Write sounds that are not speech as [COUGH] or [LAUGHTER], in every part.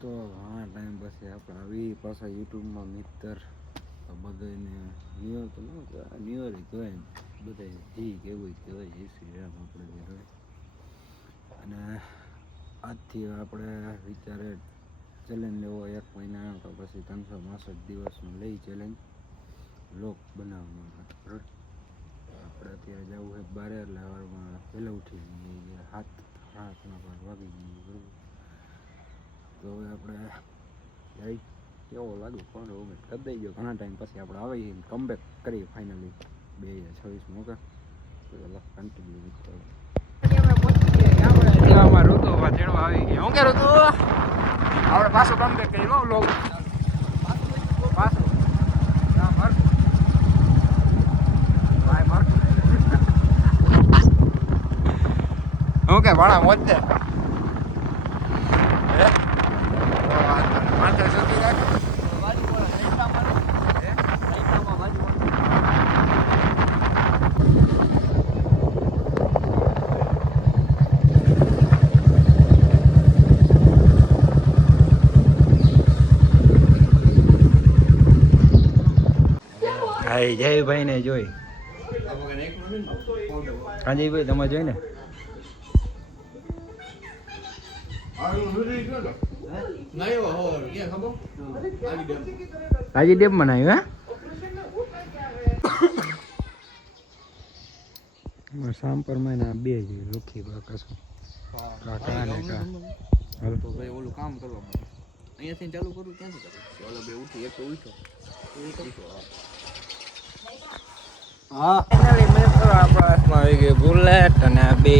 તો ઘણા ટાઈમ પછી આપણે આવી પાછા યુટ્યુબમાં મિત્ર તો બધાને ન્યુ તો ન કહેવાય ન્યુ યર કહેવાય બધા જી કેવું કહેવાય જય શ્રી રામ આપણે જે હોય. અને આજથી આપણે વિચારે ચેલેન્જ લેવો એક મહિના તો પછી ત્રણસો બાસઠ દિવસનું લઈ ચેલેન્જ લોક બનાવવાનું આપણે અત્યારે જવું છે બારે, એટલે સવારમાં વહેલા ઉઠી જઈએ હાથ હાથના પર વાગી ગઈ બરાબર? તો હવે આપણે જઈ કેવો લાગે કોણ ઓમે કરી દઈ ગયો ઘણા ટાઈમ પછી આપણે આવી કમબેક કરી ફાઇનલી બે હજાર છવ્વીસ મોકા તો કન્ટિન્યુ મિત્રો તેવામાં ઋતુ ચડવા આવી ગયા હું કે ઋતુ આપણે પાછું કમ બેક કર્યું લોક પાછું ના મર ભાઈ મર હું કે ભાણા મોજ દે હે માથે સુતી રાખ હાય જયભાઈ ને જોઈ. કાંજીભાઈ તમે જોઈ ને? હાજી ડેમ બનાવ્યું હે? શામ પર મહિના બે જ લુખી બાકસો કાકા ને કા હાલ. તો ભાઈ ઓલું કામ કરવા માટે. અહીંયાથી ચાલુ કરું ક્યાંથી કરું? ઓલો બે ઉઠી એક તો ઉઠો હા. ફાઇનલી મિત્રો આપણા હાથમાં આવી ગઈ બુલેટ અને આ બે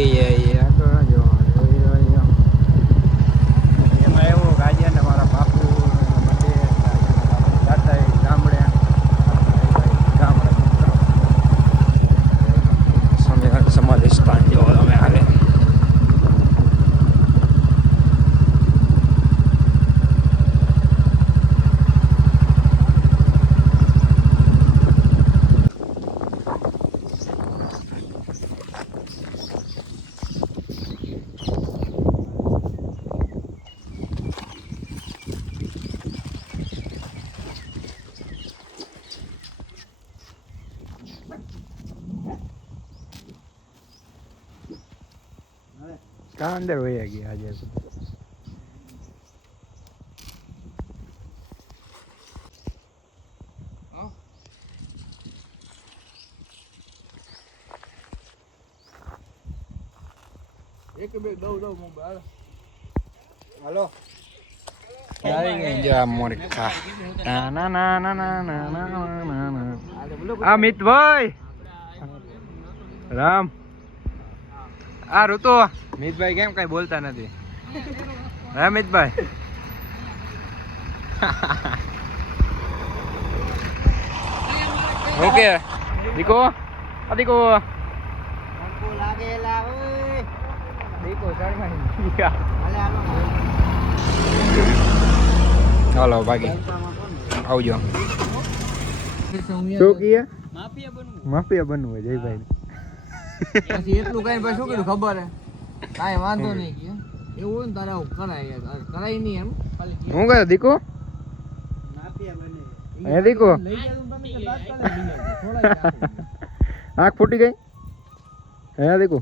ત્યાં અંદર વયા ગયા આજે એક બે દઉં દઉં મોબાઈલ હાલો. અમિત ભાઈ રામ. આ ઋતુ. મિતભાઈ કેમ કઈ બોલતા નથી? હે મિતભાઈ? [LAUGHS] ઓકે. દીકો? આ દીકો. હાલો ભાગી. આવજો. શું કીએ? માફિયા બનવું હોય જયભાઈ પછી એટલું કઈ પછી શું કીધું ખબર હે? કાંઈ વાંધો નહીં કે એવું હોય ને તારે આવું કરાય. કરાય નહીં એમ. ખાલી હું કહે દીકો? હે દીકો. આંખ ફૂટી ગઈ? હે દીકો?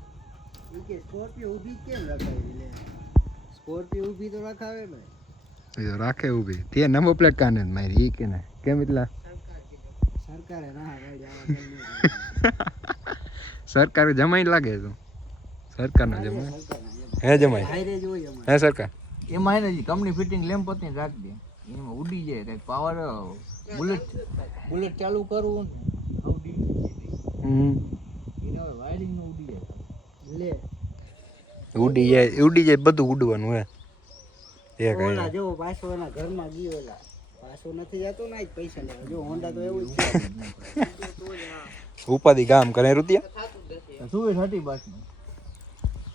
સ્કોર્પિયો ઊભી કેમ રખાવી સ્કોર્પિયો ઊભી તો રખાવે ને. એ રાખે ઊભી. તે નંબર પ્લેટ કાને મારી ઈ કે ને. કેમ એટલા? સરકારે ના ગાડી આવા સરકાર જમાઈ લાગે તું સરકારનો જમાઈ. હે જમાઈ. હે સરકાર? એમાં એને કંપની ફિટિંગ લેમ્પ પતી રાખી દે. એમાં ઉડી જાય કંઈક પાવર બુલેટ બુલેટ ચાલુ કરવું ને ઉડી હમ. એને વાયરિંગનું ઉડી જાય. ઉડી જાય ઉડી જાય બધું ઉડવાનું હે. એ કઈ જેવો પાછો એના ઘરમાં ગયો ઓલા પાછો નથી જતો ને પૈસા લેવા. જો હોન્ડા તો એવું જ છે. ઉપાધિ કામ કરે રૂપિયા શું થર્ટી બસ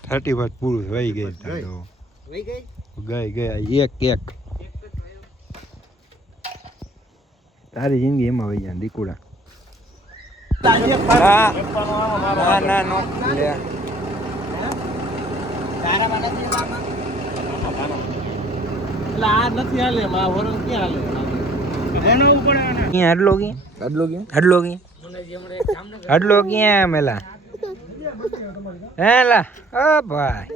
થર્ટી વાત પૂરું વહી ગઈ વહી ગઈ? ગઈ ગઈ એક એક. તારી જિંદગી એમાં વહી જાય દીકુડા. ના ના નો લે. તારામાં નથી એટલે આ નથી હાલે મા વરણ ક્યાં હાલે? ક્યાં હડલો ક્યાં આટલો કેમ હડલો ક્યાં હડલો ક્યાં મેલા? હેલા ઓ ભાઈ.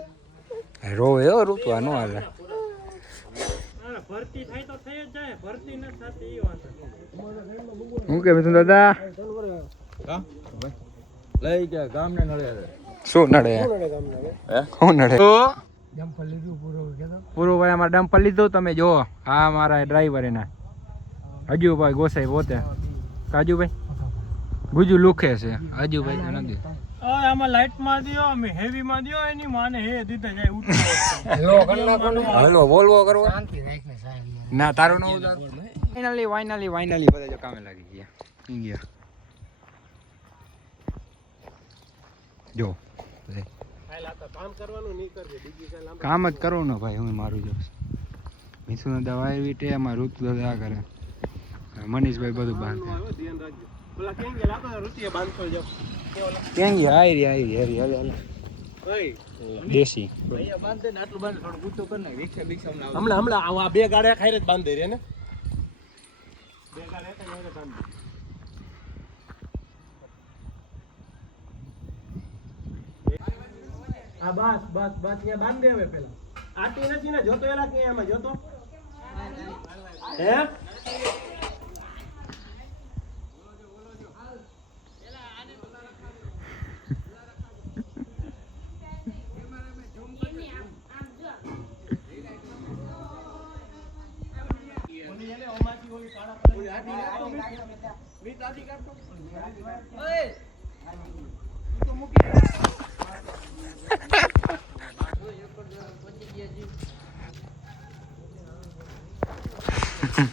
રોવે હો રૂપવા નો હાલે. હું કે મિથુન દાદા? લઈ ગયા ગામને નડે શું નડે? શું નડે? પૂરો ભાઈ અમારે ડમ્પર લીધું તમે જો હા મારા ડ્રાઈવર એના. હજુભાઈ ગોસાઈ પોતે. કાજુભાઈ? ગુજુ લુખે છે. હજુભાઈ તો નથી. આમાં લાઈટમાં દયો અમે હેવી માં દયો એની માને હે દીધા જાય ઉઠો હલો બોલવો કરવો ના. તારું નવું ફાઇનલી ફાઇનલી ફાઇનલી બધા જો કામે લાગી ગયા. ગયા. જો. કામ કરવાનું જ કરું ને ભાઈ હું મારું જો મિથુન દવા એવી ટે એમાં ઋતુ દાદા કરે. મનીષભાઈ બધું બાંધે. ગયા આઈ રી આઈ રી હરી હાલે હાલે દેશી. બાંધે ને આટલું બાંધે ઊંચું કરી નાખ રિક્ષા હમણાં હમણાં આ- બે ગાડિયા ખાઈ જ બાંધી રે ને. બે ગાડિયા બાંધી. આ બસ બસ બસ અહીંયા બાંધ હવે પેલા. આટી નથી ને જોતો એલા કે એમાં જોતો? હે? [LAUGHS]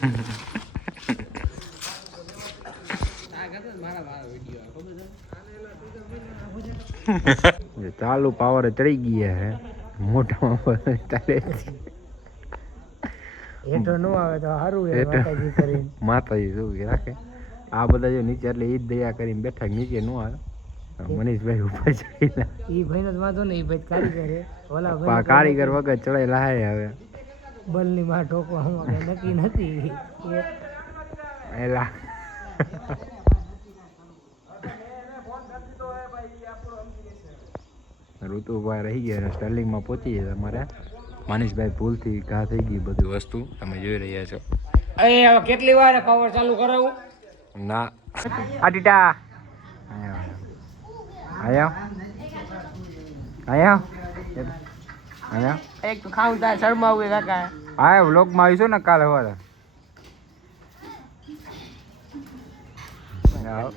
ચાલુ પાવર ચડી ગયા હે મોટામાં ચાલે હેઠો નો આવે તો સારું હેઠો. માતાજી શું કે રાખે આ બધા જો નીચે એટલે જ દયા કરીને બેઠા નીચે નો આવે. મનીષભાઈ ઉપર ચડીલા ઈ ભાઈનો જ વાંધો નહીં ભાઈ કારીગર હે ઓલા ભાઈ કારીગર વગર ચડાયેલા હે હવે. બલની માં ઠોકવા હું નક્કી નથી. એલા. ઋતુભાઈ રહી ગયા સ્ટર્લિંગમાં પહોંચી ગયા તમારે. માનીશભાઈ ભૂલથી ઘા થઈ ગઈ બધી વસ્તુ. તમે જોઈ રહ્યા છો. એ કેટલી વાર પાવર ચાલુ કરાવું? ના આ ટીટા આયા આયા આયા એક તો ખાવું થાય શરમાવું કાકા આયા વ્લોગમાં આવીશું ને કાલે આવ.